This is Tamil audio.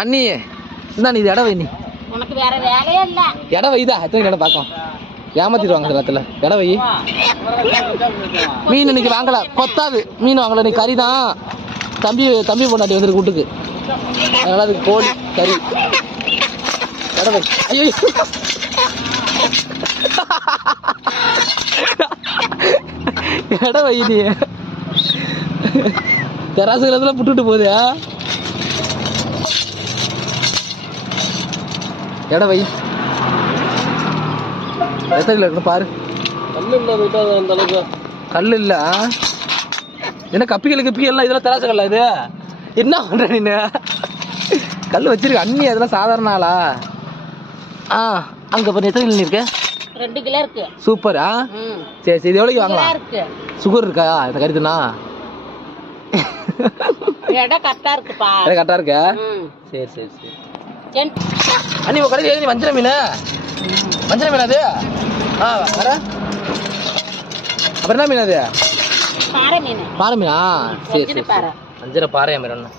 அண்ணி என்ன நீ இது இடம் வை நீ. உனக்கு வேற வேலையே இல்ல. இடம் வைதா எத்தனை இடம் பார்க்கலாம் ஏமாத்திடுவாங்க சில இடத்துல. இடம் வை. மீன் இன்னைக்கு வாங்கல, கொத்தாது மீன் வாங்கல. நீ கறி தான். தம்பி பொண்டாட்டி வந்துருக்கு வீட்டுக்கு, அதனால அதுக்கு கோழி கறி. இடம் வை. ஐயோ இடம் வை நீ. தெராசு கிளத்துல புட்டுட்டு போகுது. இடம் வை. எத்தனை கிலோ இருக்குன்னு பாரு. கல் இல்ல என்ன கப்பிகள் எல்லாம் இதெல்லாம் தெராசு கல்லா இது? என்ன பண்ற நீ? கல் வச்சிருக்க அண்ணி, அதெல்லாம் சாதாரண ஆளா? அங்க பாரு எத்தனை கிலோ இருக்கு? 2 கிலோ இருக்கு. சூப்பரா. சரி சரி, எவ்வளோக்கு வாங்கலாம்? சுகர் இருக்கா இந்த கருத்துனா? இடம் கரெக்டா இருக்குப்பா. இடம் கரெக்டா இருக்கா? சரி சரி சரி. அண்ணி உங்க கடையில் எழுதி வஞ்சர மீன். வஞ்சர மீன் அது? வேற அப்புறம் என்ன மீன் அது? பாறை மீன். பாறை மீனா? சரி சரி. வஞ்சர பாறை மீன் ஒன்று.